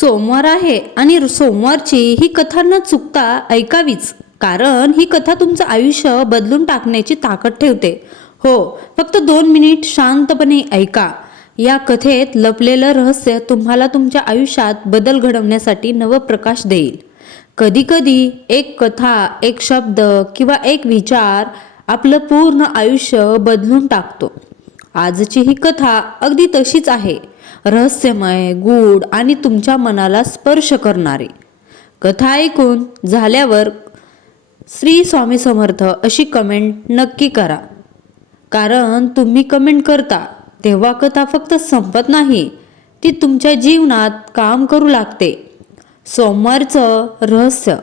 सोमवार आहे आणि सोमवारची ही कथा न चुकता ऐकावीच. कारण ही कथा तुमचं आयुष्य बदलून टाकण्याची ताकद ठेवते. हो फक्त दोन मिनिट शांतपणे ऐका. या कथेत लपलेलं रहस्य तुम्हाला तुमच्या आयुष्यात बदल घडवण्यासाठी नवप्रकाश देईल. कधीकधी एक कथा एक शब्द किंवा एक विचार आपलं पूर्ण आयुष्य बदलून टाकतो. आजची ही कथा अगदी तशीच आहे. रहस्यमय गूढ आणि तुमच्या मनाला स्पर्श करणारे. कथा ऐकून झाल्यावर श्री स्वामी समर्थ अशी कमेंट नक्की करा. कारण तुम्ही कमेंट करता तेव्हा कथा फक्त संपत नाही ती तुमच्या जीवनात काम करू लागते. सोमवारचं रहस्य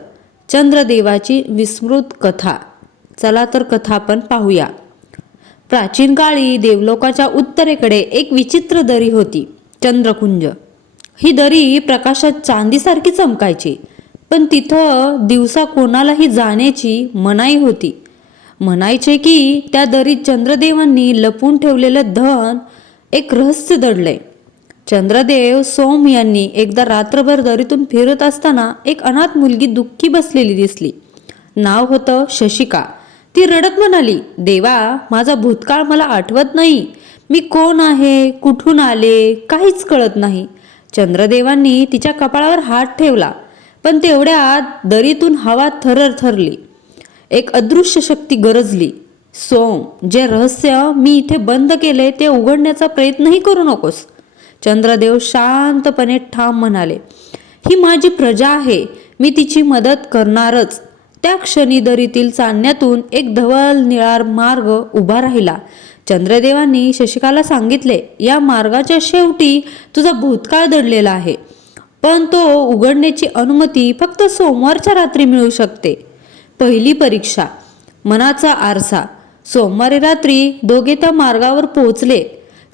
चंद्रदेवाची विस्मृत कथा. चला तर कथा आपण पाहूया. प्राचीन काळी देवलोकाच्या उत्तरेकडे एक विचित्र दरी होती. चंद्रकुंज. ही दरी प्रकाशात चांदीसारखी चमकायची पण तिथं दिवसा कोणालाही जाण्याची मनाई होती. म्हणायचे की त्या दरीत चंद्रदेवांनी लपून ठेवलेलं धन एक रहस्य दडलंय. चंद्रदेव सोम यांनी एकदा रात्रभर दरीतून फिरत असताना एक अनाथ मुलगी दुःखी बसलेली दिसली. नाव होतं शशिका. ती रडत म्हणाली देवा माझा भूतकाळ मला आठवत नाही. मी कोण आहे? कुठून आले? काहीच कळत नाही. चंद्रदेवांनी तिच्या कपाळावर हात ठेवला पण तेवढ्यात दरीतून हवा थरर थरली. एक अदृश्य शक्ती गरजली. सोम जे रहस्य मी इथे बंद केले ते उघडण्याचा प्रयत्नही करू नकोस. चंद्रदेव शांतपणे ठाम म्हणाले ही माझी प्रजा आहे. मी तिची मदत करणारच. त्या क्षणी दरीतील चांदण्यातून एक धवल निळार मार्ग उभा राहिला. चंद्रदेवांनी शशिकाला सांगितले या मार्गाच्या शेवटी तुझा भूतकाळ दडलेला आहे. पण तो उघडण्याची अनुमती फक्त सोमवारच्या रात्री मिळू शकते. पहिली परीक्षा. मनाचा आरसा. सोमवारी रात्री दोघे त्या मार्गावर पोहोचले.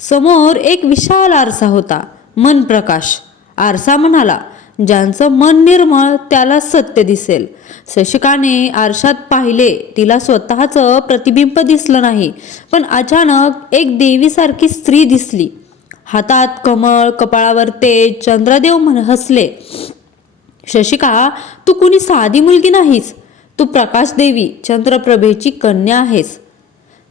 समोर एक विशाल आरसा होता मन प्रकाश. आरसा म्हणाला ज्यांचं मन निर्मळ त्याला सत्य दिसेल. शशिकाने आरशात पाहिले तिला स्वतःचं प्रतिबिंब दिसलं नाही पण अचानक एक देवीसारखी स्त्री दिसली. हातात कमळ कपाळावर तेज चंद्रदेव म्हण हसले. शशिका तू कुणी साधी मुलगी नाहीस. तू प्रकाश देवी चंद्रप्रभेची कन्या आहेस.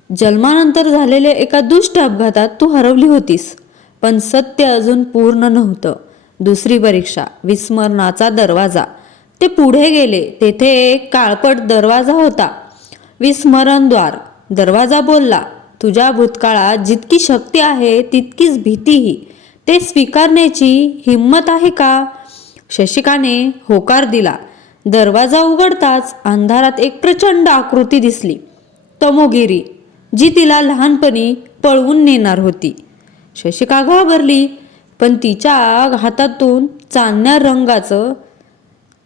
जन्मानंतर झालेल्या एका दुष्ट अपघातात तू हरवली होतीस पण सत्य अजून पूर्ण नव्हतं. दुसरी परीक्षा विस्मरणाचा दरवाजा. ते पुढे गेले तेथे एक काळपट दरवाजा होता. विस्मरणद्वार. दरवाजा बोलला तुझ्या भूतकाळात जितकी शक्ती आहे तितकीच भीतीही ते स्वीकारण्याची हिंमत आहे का? शशिकाने होकार दिला. दरवाजा उघडताच अंधारात एक प्रचंड आकृती दिसली. तमोगिरी जी तिला लहानपणी पळवून नेणार होती. शशिका घाबरली. पण तिच्या हातातून चांदण्या रंगाचं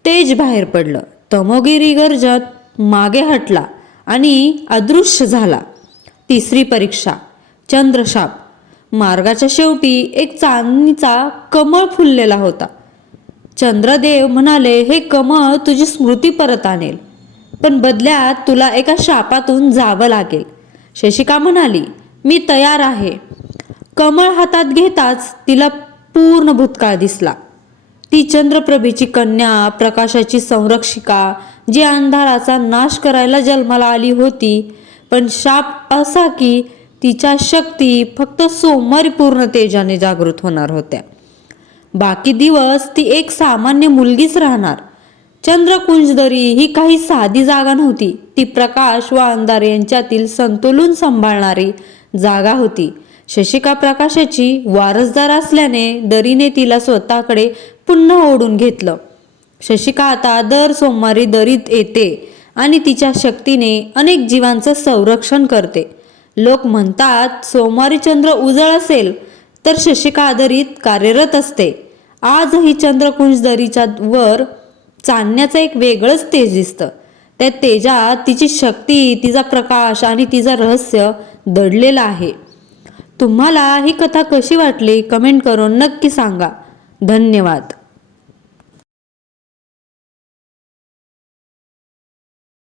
तेज बाहेर पडलं. तमोगिरी गर्जत मागे हटला आणि अदृश्य झाला. तिसरी परीक्षा चंद्रशाप. मार्गाच्या शेवटी एक चांदणीचा कमळ फुललेला होता. चंद्रदेव म्हणाले हे कमळ तुझी स्मृती परत आणेल. पण बदल्यात तुला एका शापातून जावं लागेल. शशिका म्हणाली मी तयार आहे. कमळ हातात घेताच तिला पूर्ण भूतकाळ दिसला. ती चंद्रप्रभेची कन्या प्रकाशाची संरक्षिका जी अंधाराचा नाश करायला जन्माला आली होती पण शाप असा की तिच्या शक्ती फक्त सोमवारी पूर्ण तेजाने जागृत होणार होत्या. बाकी दिवस ती एक सामान्य मुलगीच राहणार. चंद्रकुंजदरी ही काही साधी जागा नव्हती. ती प्रकाश व अंधार यांच्यातील संतुलन सांभाळणारी जागा होती. शशिका प्रकाशाची वारसदार असल्याने दरीने तिला स्वतःकडे पुन्हा ओढून घेतलं. शशिका आता दर सोमवारी दरीत येते आणि तिच्या शक्तीने अनेक जीवांचं संरक्षण करते. लोक म्हणतात सोमवारी चंद्र उजळ असेल तर शशिका दरीत कार्यरत असते. आजही चंद्रकुंज दरीच्या वर चांदण्याचं एक वेगळंच तेज दिसतं. त्या तेजात तिची शक्ती तिचा प्रकाश आणि तिचं रहस्य दडलेलं आहे. तुम्हाला ही कथा कशी वाटली? कमेंट करून नक्की सांगा. धन्यवाद.